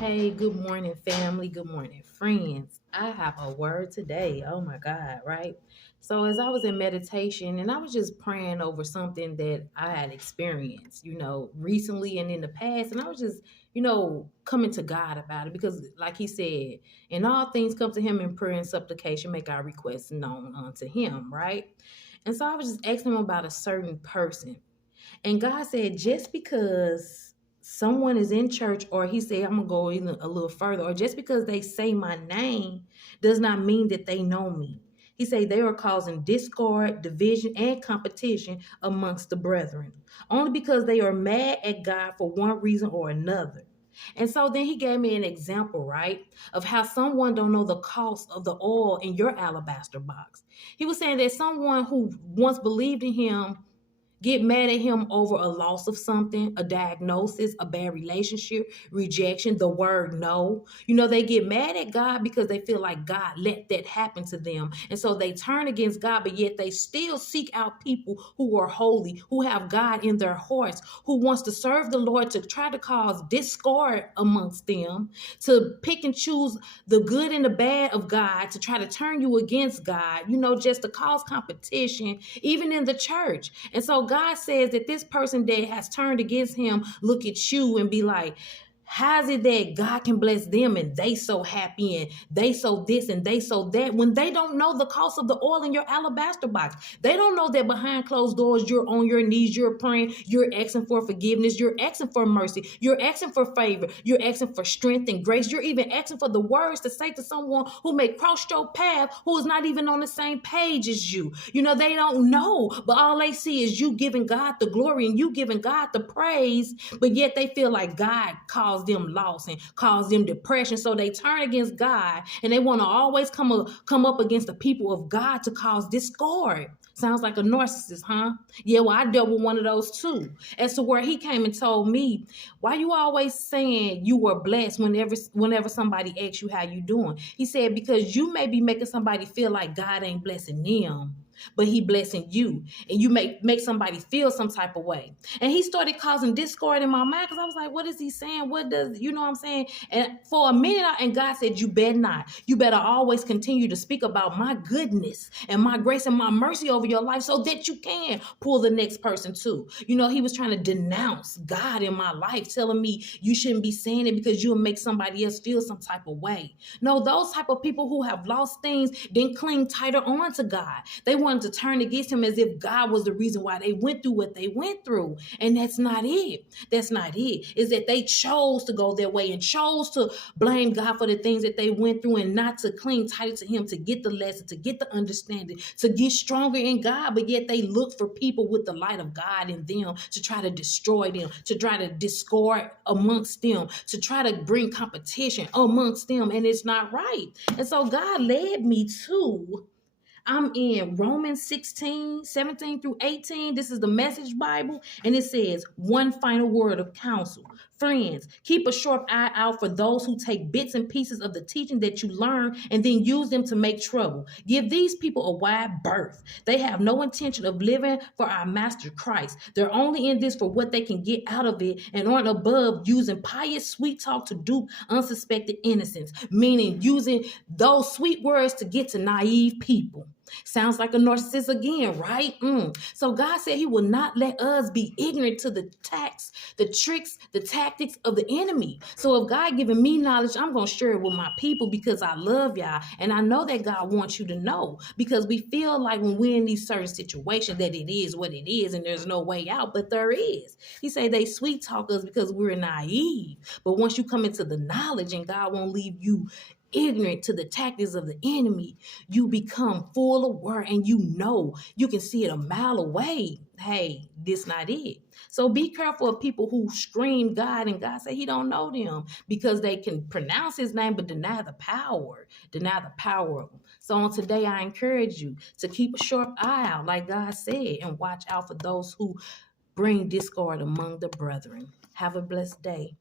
Hey, good morning, family. Good morning, friends. I have a word today. Oh my God, right? So, as I was in meditation and I was just praying over something that I had experienced, recently and in the past, and I was just, coming to God about it because, like He said, in all things come to Him in prayer and supplication, make our requests known unto Him, right? And so I was just asking Him about a certain person. And God said, just because someone is in church, or He said, I'm going to go even a little further, or just because they say my name does not mean that they know me. He said they are causing discord, division, and competition amongst the brethren, only because they are mad at God for one reason or another. And so then he gave me an example, right, of how someone don't know the cost of the oil in your alabaster box. He was saying that someone who once believed in him get mad at him over a loss of something, a diagnosis, a bad relationship, rejection, the word no. They get mad at God because they feel like God let that happen to them. And so they turn against God, but yet they still seek out people who are holy, who have God in their hearts, who wants to serve the Lord, to try to cause discord amongst them, to pick and choose the good and the bad of God, to try to turn you against God, just to cause competition, even in the church. And so God says that this person that has turned against him look at you and be like, how is it that God can bless them and they so happy and they so this and they so that, when they don't know the cost of the oil in your alabaster box? They don't know that behind closed doors, you're on your knees, you're praying, you're asking for forgiveness, you're asking for mercy, you're asking for favor, you're asking for strength and grace, you're even asking for the words to say to someone who may cross your path, who is not even on the same page as you. They don't know, but all they see is you giving God the glory and you giving God the praise, but yet they feel like God caused them loss and caused them depression. So they turn against God and they want to always come up against the people of God to cause discord. Sounds like a narcissist, huh? Yeah, well, I dealt with one of those too. As to where he came and told me, why you always saying you were blessed whenever somebody asks you how you doing? He said, because you may be making somebody feel like God ain't blessing them, but He blessing you, and you make somebody feel some type of way. And he started causing discord in my mind because I was like, what is he saying? What does, what I'm saying? And for a minute, and God said, you better not. You better always continue to speak about my goodness and my grace and my mercy over your life so that you can pull the next person too. He was trying to denounce God in my life, telling me you shouldn't be saying it because you'll make somebody else feel some type of way. No, those type of people who have lost things then cling tighter on to God. They wanted to turn against him as if God was the reason why they went through what they went through. And that's not it. That's not it. Is that they chose to go their way and chose to blame God for the things that they went through and not to cling tight to him, to get the lesson, to get the understanding, to get stronger in God. But yet they look for people with the light of God in them to try to destroy them, to try to discord amongst them, to try to bring competition amongst them. And it's not right. And so God led me to, I'm in Romans 16:17 through 18. This is the Message Bible. And it says, one final word of counsel. Friends, keep a sharp eye out for those who take bits and pieces of the teaching that you learn and then use them to make trouble. Give these people a wide berth. They have no intention of living for our Master Christ. They're only in this for what they can get out of it and aren't above using pious sweet talk to dupe unsuspected innocents, meaning using those sweet words to get to naive people. Sounds like a narcissist again, right? So God said He will not let us be ignorant to the tricks, the tactics of the enemy. So if God giving me knowledge, I'm going to share it with my people because I love y'all. And I know that God wants you to know, because we feel like when we're in these certain situations that it is what it is and there's no way out, but there is. He say they sweet talk us because we're naive. But once you come into the knowledge, and God won't leave you ignorant to the tactics of the enemy, you become full aware and you can see it a mile away. Hey, this not it. So be careful of people who scream God and God say He don't know them, because they can pronounce His name but deny the power of Him. So on today, I encourage you to keep a sharp eye out, like God said, and watch out for those who bring discord among the brethren. Have a blessed day.